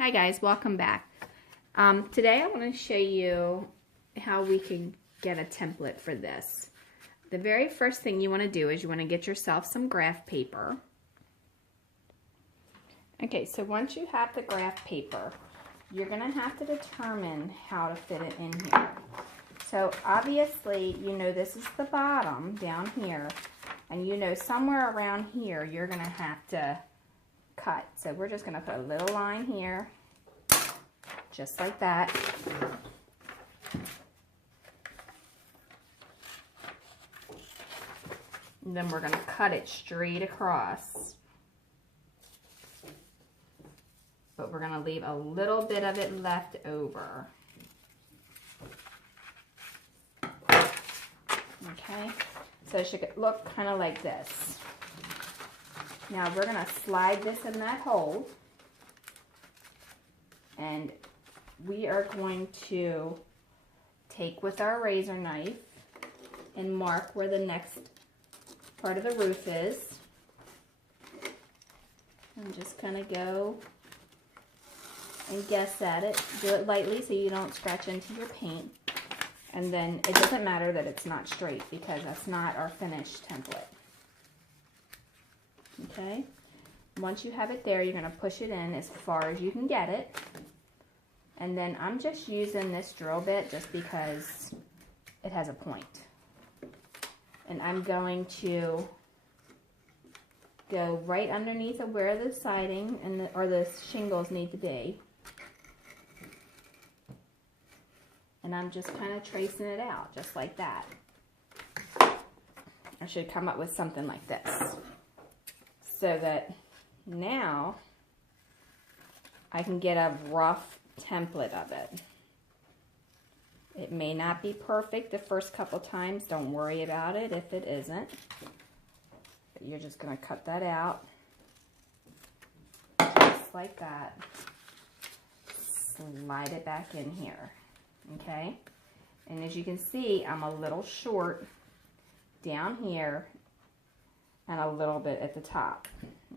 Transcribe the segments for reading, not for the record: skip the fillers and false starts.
Hi guys, welcome back. Today I want to show you how we can get a template for this. The very first thing you want to do is you want to get yourself some graph paper. Okay, so once you have the graph paper, you're going to have to determine how to fit it in here. So obviously, you know this is the bottom down here, and you know somewhere around here you're going to have to cut. So we're just going to put a little line here, just like that. And then we're going to cut it straight across. But we're going to leave a little bit of it left over. Okay, so it should look kind of like this. Now we're going to slide this in that hole, and we are going to take with our razor knife and mark where the next part of the roof is, and just kind of go and guess at it. Do it lightly so you don't scratch into your paint. And then it doesn't matter that it's not straight because that's not our finished template. Okay, once you have it there, you're going to push it in as far as you can get it. And then I'm just using this drill bit just because it has a point. And I'm going to go right underneath of where the siding and or the shingles need to be. And I'm just kind of tracing it out, just like that. I should come up with something like this. So that now I can get a rough template of it. It may not be perfect the first couple times. Don't worry about it if it isn't. But you're just going to cut that out. Just like that. Slide it back in here. Okay, and as you can see, I'm a little short down here and a little bit at the top,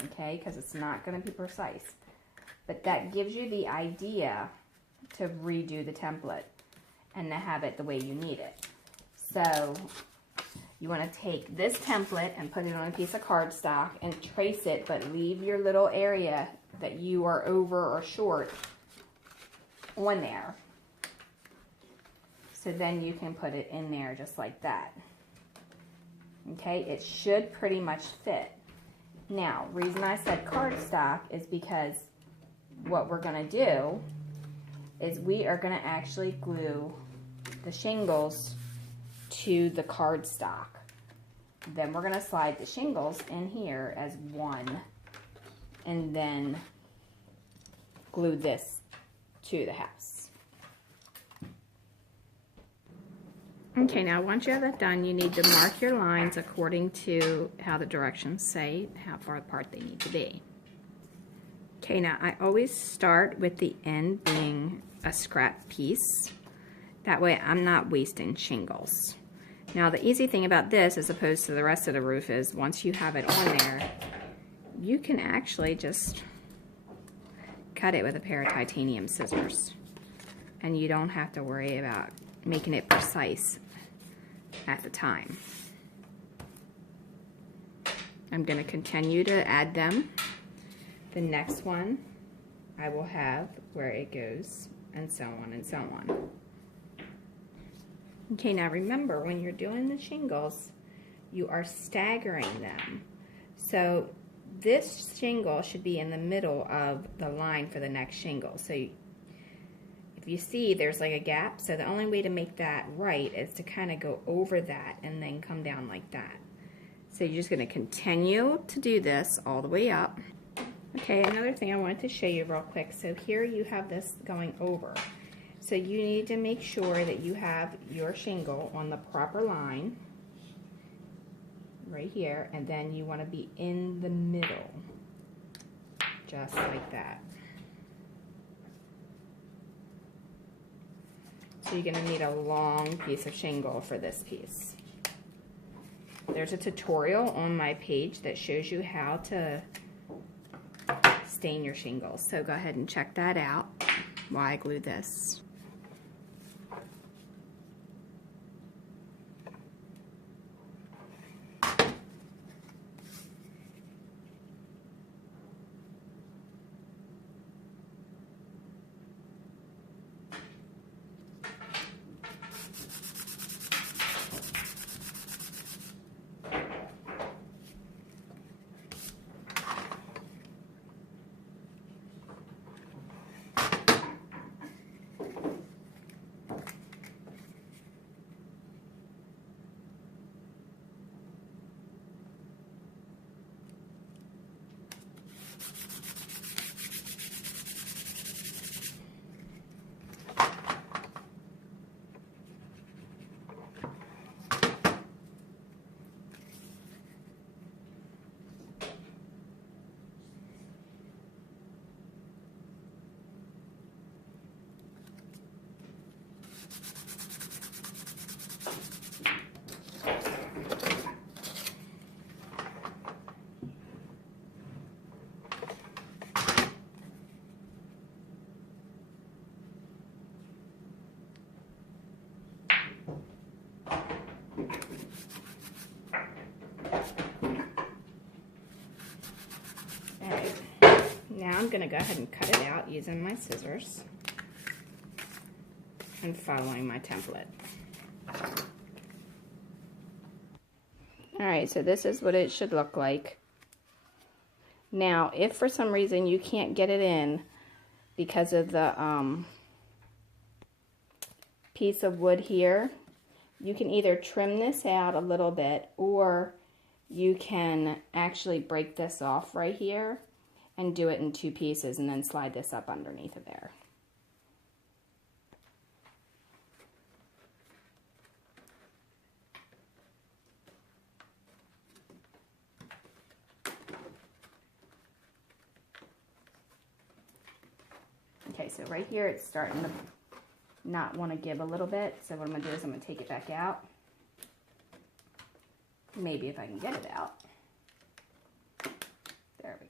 okay, because it's not going to be precise. But that gives you the idea to redo the template and to have it the way you need it. So you want to take this template and put it on a piece of cardstock and trace it, but leave your little area that you are over or short on there. So then you can put it in there just like that. Okay, it should pretty much fit. Now, reason I said cardstock is because what we're going to do is we are going to actually glue the shingles to the cardstock. Then we're going to slide the shingles in here as one and then glue this to the house. Okay, now once you have that done, you need to mark your lines according to how the directions say how far apart they need to be. Okay, now I always start with the end being a scrap piece. That way I'm not wasting shingles. Now the easy thing about this as opposed to the rest of the roof is once you have it on there, you can actually just cut it with a pair of titanium scissors. And you don't have to worry about making it precise at the time. I'm going to continue to add them. The next one I will have where it goes, and so on and so on. Okay, now remember when you're doing the shingles, you are staggering them. So this shingle should be in the middle of the line for the next shingle. So if you see, there's like a gap, so the only way to make that right is to kind of go over that and then come down like that. So you're just going to continue to do this all the way up. Okay, another thing I wanted to show you real quick. So here you have this going over. So you need to make sure that you have your shingle on the proper line, right here, and then you want to be in the middle, just like that. So you're going to need a long piece of shingle for this piece. There's a tutorial on my page that shows you how to stain your shingles. So go ahead and check that out while I glue this. Now I'm going to go ahead and cut it out using my scissors and following my template. Alright, so this is what it should look like. Now, if for some reason you can't get it in because of the piece of wood here, you can either trim this out a little bit, or you can actually break this off right here and do it in 2 pieces and then slide this up underneath of there. Okay, so right here it's starting to not want to give a little bit, so what I'm going to do is I'm going to take it back out. Maybe if I can get it out. There we go.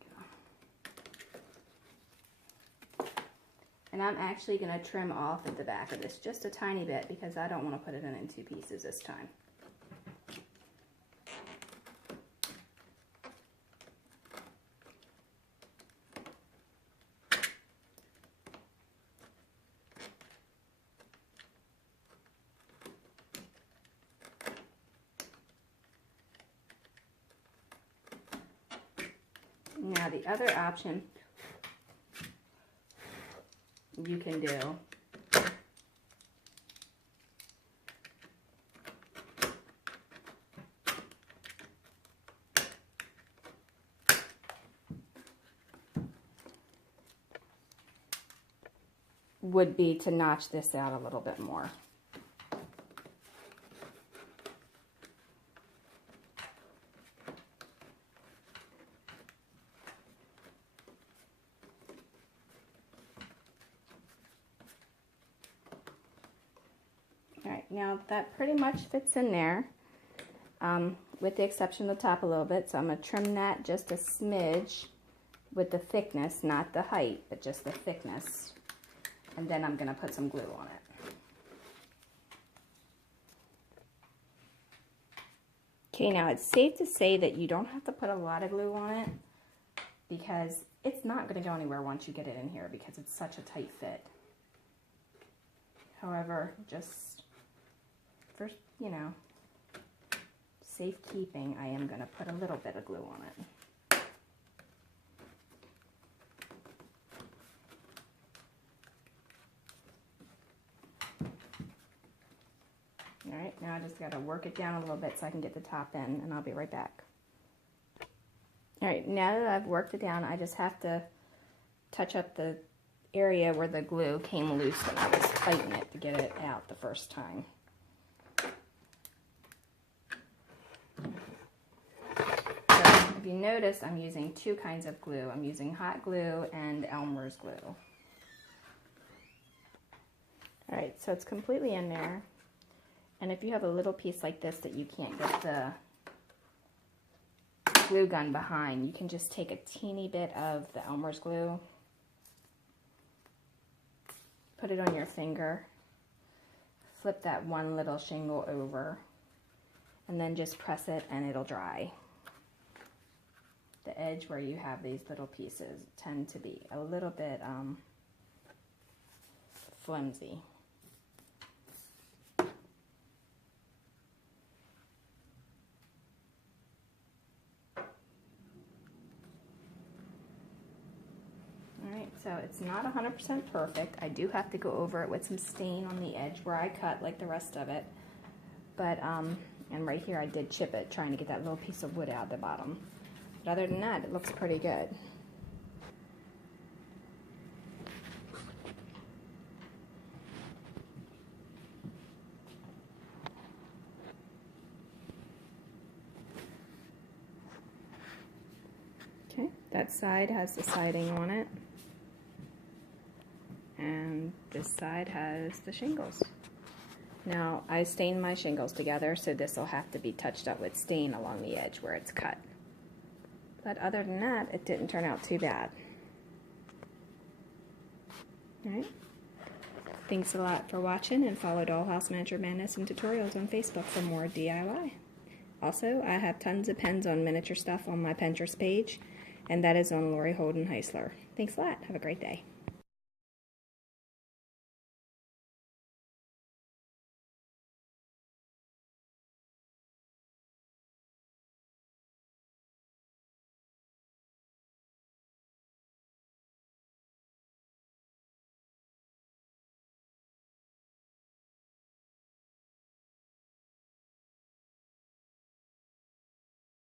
And I'm actually going to trim off at the back of this just a tiny bit because I don't want to put it in 2 pieces this time. Now the other option you can do would be to notch this out a little bit more. Alright, now that pretty much fits in there, with the exception of the top a little bit, so I'm going to trim that just a smidge with the thickness, not the height, but just the thickness, and then I'm going to put some glue on it. Okay, now it's safe to say that you don't have to put a lot of glue on it because it's not going to go anywhere once you get it in here because it's such a tight fit. However, just for, you know, safekeeping, I am going to put a little bit of glue on it. Alright, now I just got to work it down a little bit so I can get the top in, and I'll be right back. Alright, now that I've worked it down, I just have to touch up the area where the glue came loose when I was fighting it to get it out the first time. So if you notice, I'm using 2 kinds of glue. I'm using hot glue and Elmer's glue. Alright, so it's completely in there. And if you have a little piece like this that you can't get the glue gun behind, you can just take a teeny bit of the Elmer's glue, put it on your finger, flip that one little shingle over, and then just press it and it'll dry. The edge where you have these little pieces tend to be a little bit flimsy. Alright, so it's not 100% perfect. I do have to go over it with some stain on the edge where I cut like the rest of it. But, and right here I did chip it, trying to get that little piece of wood out the bottom. But other than that, it looks pretty good. Okay, that side has the siding on it. And this side has the shingles. Now, I stained my shingles together, so this will have to be touched up with stain along the edge where it's cut. But other than that, it didn't turn out too bad. Alright. Thanks a lot for watching, and follow Dollhouse Miniature Madness and tutorials on Facebook for more DIY. Also, I have tons of pens on miniature stuff on my Pinterest page, and that is on Lori Holden Heisler. Thanks a lot. Have a great day.